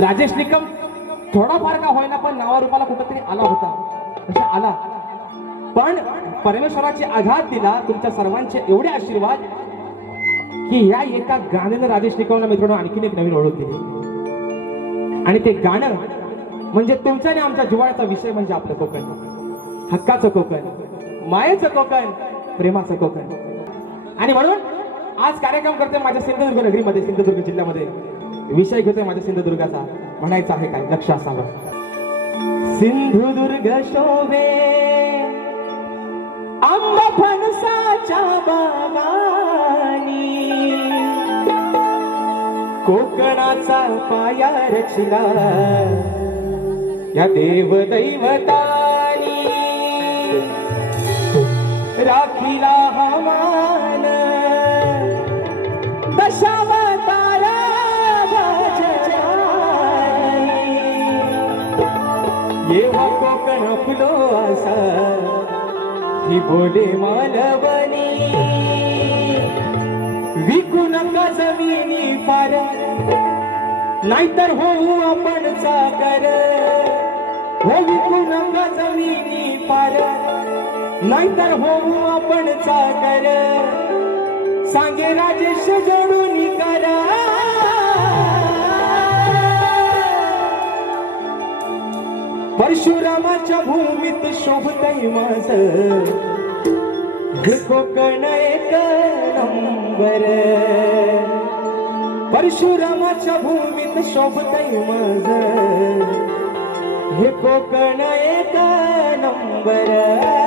राजेश निकम थोडाफार का होईना पण नावारूपाला कुठंतरी आला होता, तसा आला. पण परमेश्वराची आघात दिला तुमच्या सर्वांचे एवढे आशीर्वाद की या एका गाण्यानं राजेश निकमला मित्रांनो आणखीन एक नवीन ओळख दिली. आणि ते गाणं म्हणजे तुमच्या आणि आमच्या जिव्हाळ्याचा विषय म्हणजे आपलं कोकण, हक्काचं कोकण, मायेचं कोकण, प्रेमाचं कोकण. आणि म्हणून आज कार्यक्रम करते माझ्या सिंधुदुर्ग नगरीमध्ये, सिंधुदुर्ग जिल्ह्यामध्ये. विषय घेतोय माझ्या सिंधुदुर्गाचा, म्हणायचा आहे काय, लक्ष असावं. सिंधुदुर्ग शोभे आंबा फणसाच्या बागानी, कोकणाचा पाया रचला या देवदैवतानी. राखीला हा मान दशावतारा येवा कोकण फुलो असा ही बोले मालवणी. विकू नका जमिनी पार नाहीतर होऊ आपण सागर. हो विकू नका जमिनी पार नाहीतर होऊ आपण सागर. सांगे राजेश जोडून करा. परशुरामाच्या भूमीत शोभतय माझं हे कोकण एक नंबर. परशुरामाच्या भूमीत शोभतय माझं हे कोकण एक नंबर.